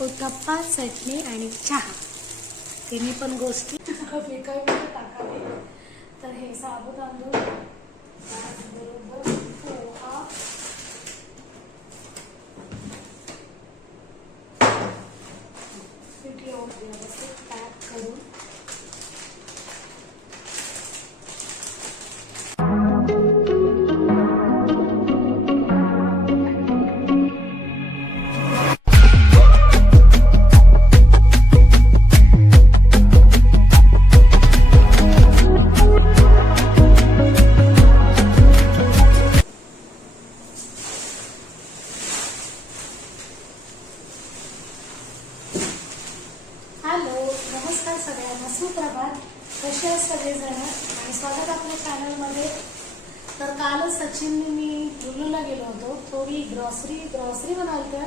उत्तप्पा चटणी आणि चहा. तिन्ही पण गोष्टी. पिकामध्ये टाकावे तर हे साबू तांदूळ बरोबर पोहा. पीठ व्यवस्थित कसे सगळेजण आणि स्वागत आपल्या चॅनलमध्ये तर कालच सचिनने मी जुलूला गेलो होतो. थोडी ग्रॉसरी ग्रॉसरी म्हणाल तर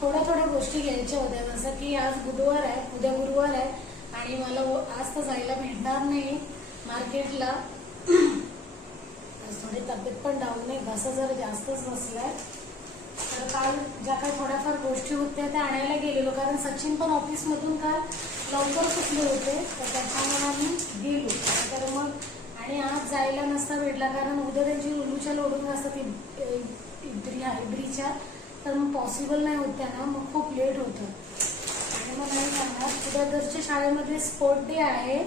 थोड्या थोड्या गोष्टी घ्यायच्या होत्या. जसं की आज बुधवार आहे उद्या गुरुवार आहे आणि मला आज तर जायला भेटणार नाही मार्केटला. थोडी तब्येत पण डाऊन आहे. घसा जर जास्तच बसलाय. तर काल ज्या काही थोड्याफार गोष्टी होत्या त्या आणायला गेलेलो. कारण सचिन पण ऑफिसमधून काल लवकर सुटले होते तर त्याच्यामुळे आम्ही गेलो. तर मग आणि आज जायला नसता भेटला कारण उद्या त्यांची उलूच्या लोडून असतात इब्री इब्रीच्या तर मग पॉसिबल नाही होत त्यांना मग खूप लेट होतं. आणि मग नाही सांगणार उद्या दरच्या शाळेमध्ये स्पोर्ट डे आहे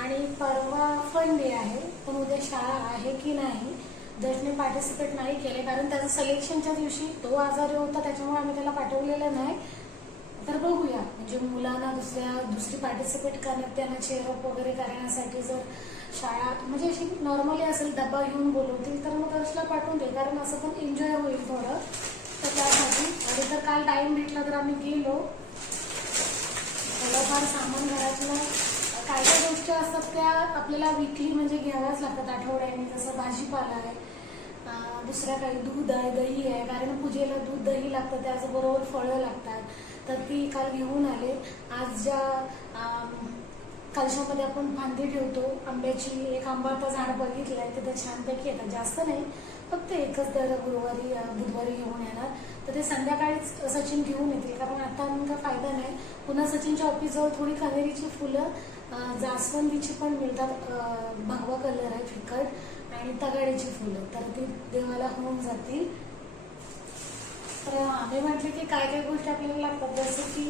आणि परवा फन डे आहे पण उद्या शाळा आहे की नाही दर्शने पार्टिसिपेट नाही केले कारण त्याचं सिलेक्शनच्या दिवशी तो आजारी होता त्याच्यामुळे आम्ही त्याला पाठवलेलं नाही. तर बघूया. म्हणजे मुलांना दुसऱ्या दुसरी पार्टिसिपेट करण्यात त्यांना चेअरअप वगैरे करण्यासाठी जर शाळा म्हणजे अशी नॉर्मली असेल डबा घेऊन बोलवतील तर मग दर्शला पाठवून दे. कारण असं पण एन्जॉय होईल थोडं. तर त्यासाठी आणि तर काल टाइम भेटला तर आम्ही गेलो. थोडंफार सामान घरातलं काय काय गोष्टी असतात त्या आपल्याला विकली म्हणजे घ्याव्याच लागतात. आठवड्याने जसं भाजीपाला आहे दुसऱ्या काही दूध आहे दही आहे. कारण पूजेला दूध दही लागतं त्याचबरोबर फळं लागतात. तर ती काल घेऊन आले. आज ज्या कलशामध्ये आपण फांदी ठेवतो आंब्याची एक आंबाचं झाड बघितलं आहे तिथं छानपैकी येतात जास्त नाही फक्त एकच दर गुरुवारी बुधवारी घेऊन येणार. तर ते संध्याकाळीच सचिन घेऊन येतील कारण आता नेमका काय फायदा नाही. पुन्हा सचिनच्या ऑफिसजवळ थोडी कनेरीची फुलं जास्वंदीची पण मिळतात भगवा कलर आहे फिकट आणि तगाडीची फुलं. तर ती देवाला होऊन जातील. तर आम्ही म्हटले की काय काय गोष्टी आपल्याला लागतात. जसं की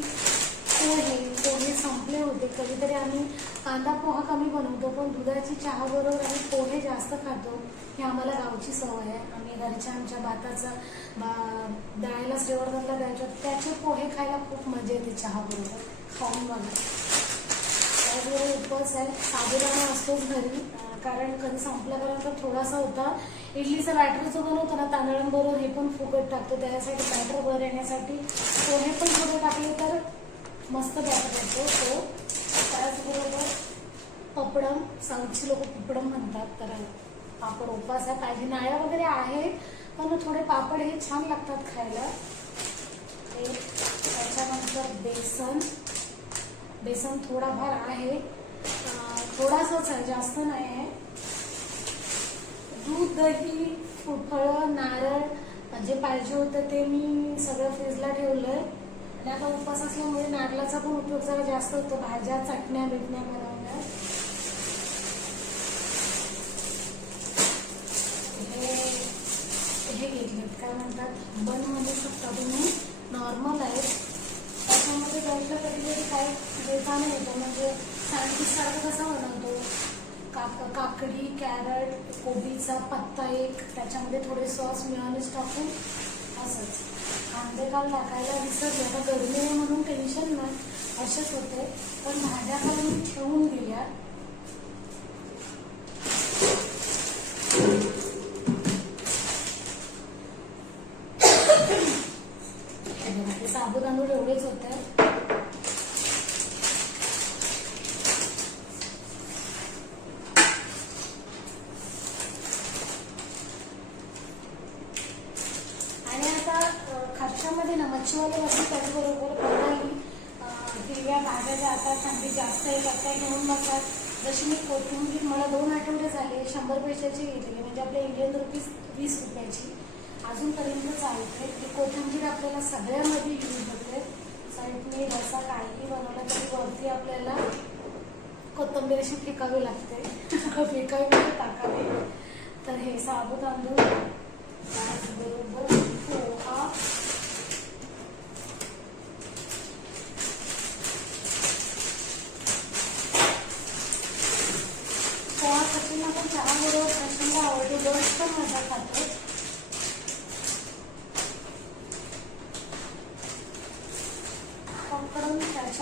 पोहे पोहे संपले होते. कधीतरी आम्ही कांदा पोहा कमी बनवतो पण दुधाची चहा बरोबर आम्ही पोहे जास्त खातो. ही आम्हाला गावची सवय आहे. आम्ही घरच्या आमच्या भाताचा बा दळायला श्रीवर्धनला द्यायचो. त्याचे पोहे खायला खूप मजा येते चहा बरोबर. खाऊन बघा. त्याचबरोबर उपवास आहे. साबुदाणा असतोच घरी. कारण कधी संपल्यापर्यंत थोडासा होता. इडलीचं बॅटर जो बनवतो ना तांदळांबरोबर हे पण फुकट टाकतो. त्यासाठी बॅटर वर येण्यासाठी पोहे पण थोडं टाकले तर मस्त बॅटर येतो तो त्याचबरोबर पपडम साऊथची लोक पपडम म्हणतात. तर पापड उपास आहे. पाहिजे नाळ्या वगैरे आहेत पण थोडे पापड हे छान लागतात खायला. ते त्याच्यानंतर बेसन. बेसन थोडाफार आहे. थोडासाच आहे जास्त नाही आहे. दूध दही फु- फळं नारळ जे पाहिजे होतं ते मी सगळं फ्रीजला ठेवलं आहे आणि आता उपवास असल्यामुळे नारळाचा पण उपयोग जरा जास्त होतो भाज्या चटण्या बिटण्या बनवल्या हे घेतलेत काय म्हणतात? बन म्हणू शकता तुम्ही. नॉर्मल आहेत त्याच्यामध्ये द्यायचं कधी कधी काय देता नाही येतो म्हणजे सँडविच सारखं कसा बनवतो काक काकडी कॅरट कोबीचा पत्ता एक त्याच्यामध्ये थोडे सॉस मिळालेच टाकून असंच. कांदे काल टाकायला विसरले. आता गरमी आहे म्हणून टेन्शन नाही. असेच होते. पण भाज्या काल मी ठेवून गेल्या हे बघा, ते साबुदाणा एवढेच होते आणि आता अ, खर्चामध्ये ना मच्छीवाले वस्तू त्याचबरोबर कोणाही हिरव्या भाज्या ज्या आता थंडी काय घेऊन बघतात जशी मी कोथिंबीर मला दोन आठवडे झाले शंभर पैशाची घेतली. म्हणजे आपल्या इंडियन रुपीज वीस रुपयाची. अजूनपर्यंत चालते. ही कोथिंबीर आपल्याला सगळ्यामध्ये यूज होते. साईड चटणी डोसा काहीही बनवलं तरी वरती आपल्याला कोथिंबीर अशी फेकावी लागते. फेकावी म्हणजे टाकावी. तर हे साबू तांदूळ बरोबर poha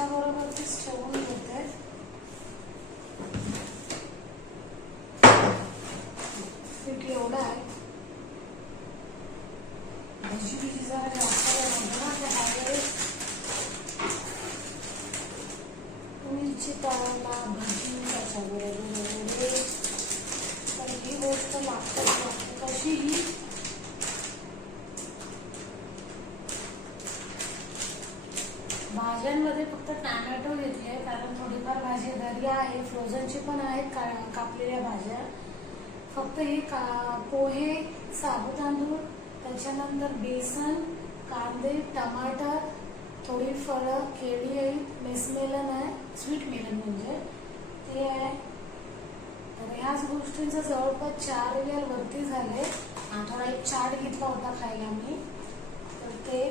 sen oraları biz çoğunluğu भाज्यांमध्ये फक्त टॅमॅटो घेतले कारण थोडीफार भाजी दर्या आहे फ्रोझनची पण आहेत का कापलेल्या भाज्या. फक्त हे का पोहे साबू तांदूळ त्याच्यानंतर बेसन कांदे टमाटर थोडी फळं केळी आहे मेसमेलन आहे स्वीट मेलन म्हणजे. ते आहे. तर ह्याच गोष्टींचं जवळपास चार वेळ वरती झाले थोडा एक चाट घेतला होता खायला मी. तर ते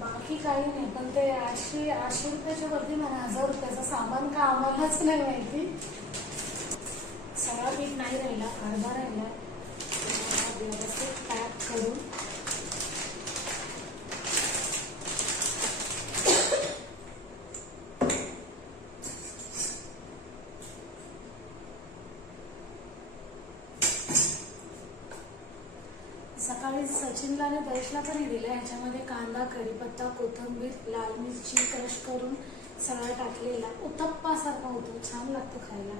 बाकी काही नाही पण ते आठशे आठशे रुपयाच्या वरती मला हजार रुपयाचं सामान का आम्हालाच नाही माहिती. सगळा पीठ नाही राहिला अर्धा राहिला. व्यवस्थित पॅक करून सकाळी सचिनला आणि दर्शला पण दिलं. ह्याच्यामध्ये कांदा कढीपत्ता कोथिंबीर लाल मिरची क्रश करून सगळा टाकलेला. उत्तप्पासारखा होतो. छान लागतो खायला.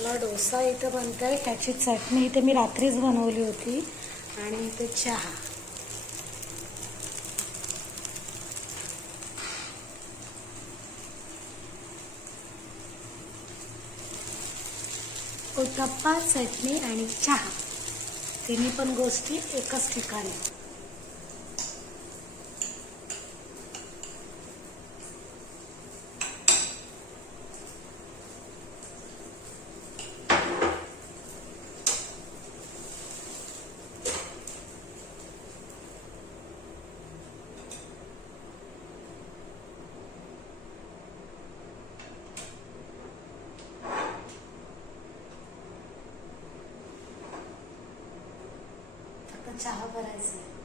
आपला डोसा इथं बनत आहे त्याची चटणी इथे मी रात्रीच बनवली होती. आणि इथे चहा. उत्तप्पा चटणी आणि चहा. तिन्ही पण गोष्टी एकच ठिकाणी आता चहा करायचा आहे